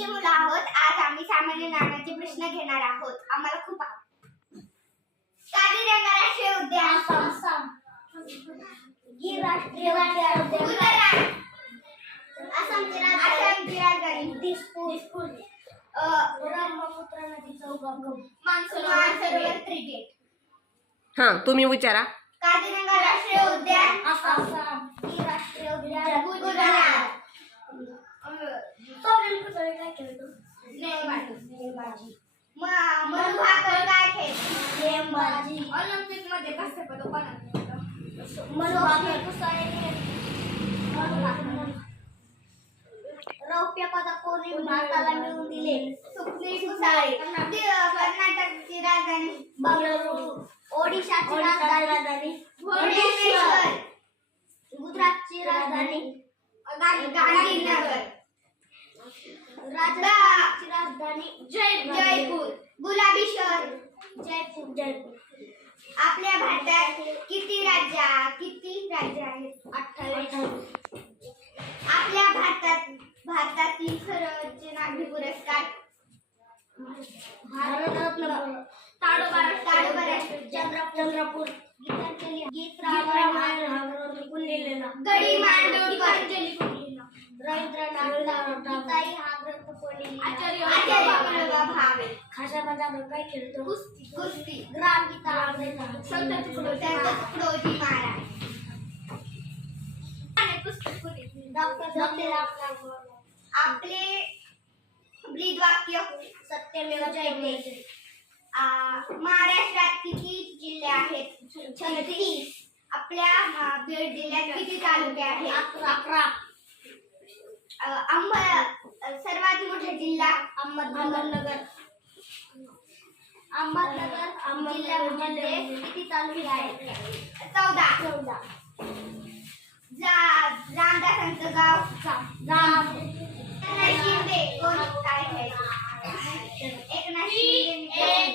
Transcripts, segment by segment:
ची मुलं आहोत. आज आम्ही सामान्य ज्ञानाचे प्रश्न घेणार आहोत. आम्हाला खूप. काझीरंगा राष्ट्रीय उद्यान? गीर राष्ट्रीय उद्यान आसामची राजधानी दिसपूर अ, ब्रह्मपुत्र नदीचा उगम मानसरोवर त्रिबेट हां तुम्ही विचारा काझीरंगा राष्ट्रीय उद्यान आसाम गीर राष्ट्रीय उद्यान गुजरात कुठे काय खेळतो नेमबाजी काय नेमबाजी ऑलिम्पिकमध्ये कसे कुसाळे रौप्य पदक कोणी भारताला मिळवून दिले. सुखदेव कुसाळे. कर्नाटकची राजधानी. बंगळुरू. ओडिशाची राजधानी. भुवनेश्वर. गुजरातची राजधानी. गांधीनगर. राजस्थानची राजधानी जयपूर. गुलाबी शहर. जयपूर जयपूर. आपल्या भारतात किती राज्य किती राज्य आहेत? अठ्ठावीस. आपल्या भारतात भारतातील सर्वोच्च नागरी पुरस्कार? चंद्रपूर. गीतांजली. गीत रामायण गडी मांडवकर. रवींद्रनाथ हा ग्रंथ कोणी भावे. खेळतो. कुस्ती संत तुकडोजी महाराज. आपले ब्रीद वाक्य सत्यमेव जयते महाराष्ट्रात किती जिल्हे आहेत? छत्तीस. आपल्या बीड जिल्ह्यात किती तालुके आहेत? अकरा. सर्वात मोठा जिल्हा अहमदनगर. अहमदनगर जिल्ह्यामध्ये किती तालुके आहेत? चौदा. चौदा. जा रामदासांचं गाव. जाम एकनाथ शिंदे. कोण? काय घ्यायचं एकनाथ शिंदे.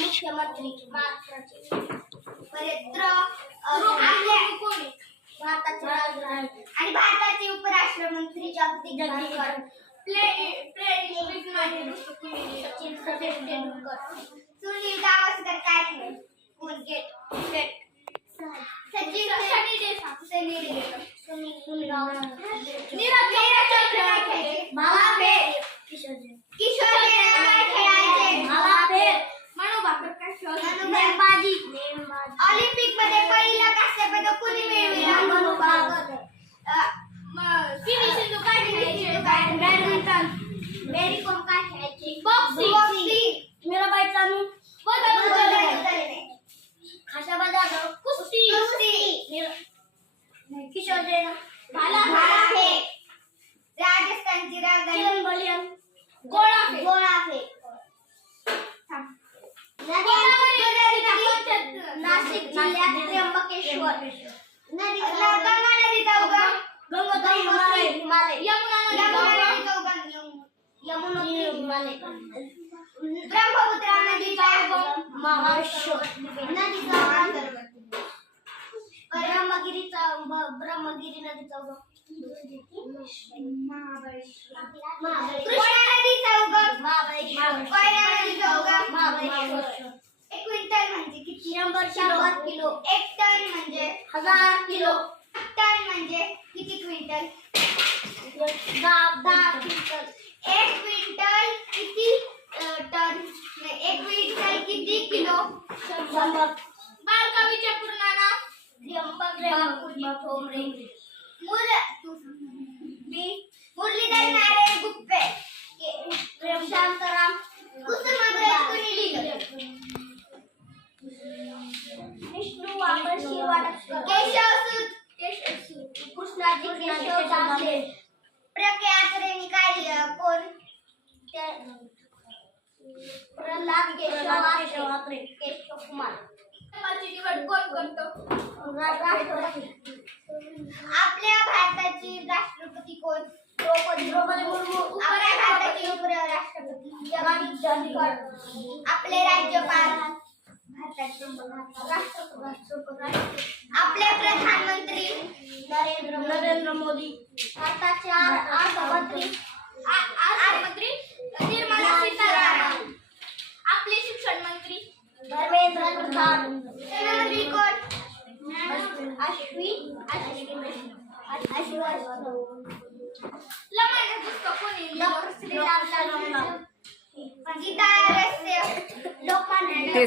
मुख्यमंत्री. महाराष्ट्राचे. परत अ, आपल्या भारताचे. राजधानी आणि भारताचे सबसे जल्दी कर play play with my Sachin Sachin Tendulkar Sunil Gavaskar catch goal get set Sachin Sunny देशा सनी देशा सुनील गावस्कर नीरज चोपड़ा खेळा खेळे मावा पे किशोर जी किशोर जी काय खेळायचे मावा पे मनु बापरकर शोध मनु नेमबाजी ऑलिम्पिक मध्ये पहिला कांस्य पदक कोणी मिळविला मनु बापरकर फिनिश बॅडमिंटन मेरी कोम काय ब्रह्मगिरीचा ब्रह्मगिरी नदीचा एक क्विंटल म्हणजे किती? शंभर शंभर किलो. एक टन म्हणजे हजार किलो. टन म्हणजे किती क्विंटल? दहा दहा क्विंटल एक क्विंटल किती अ, टन नाही, एक क्विंटल किती किलो शंभर बालकवीचे पूर्ण नाव? त्र्यंबक बापूजी ठोंबरे मुर मुरलीधर नारायण गुप्पे. प्रेम शांताराम. कुसुमाग्रज कोणी लिहिलं? विष्णू वामन शिरवाडकर केशवसूत कृष्णाजी केशव दामले. प्रख्यात रेणी काय लिहिलं कोण? केशव आत्रे केशव कुमार धर्माची निवड कोण करतो राष्ट्रपती. आपल्या भारताची राष्ट्रपती कोण? द्रौपदी मुर्मू. आपल्या भारताचे उपराष्ट्रपती आपले राज्यपाल. आपले प्रधानमंत्री नरेंद्र नरेंद्र मोदी. भारताचे अर्थमंत्री. अर्थमंत्री आपले शिक्षण मंत्री धर्मेंद्र प्रधान. मंत्री कोण? अश्विन अश्विन अश्विन. लमाने पुस्तक कोणी? लोकमान्य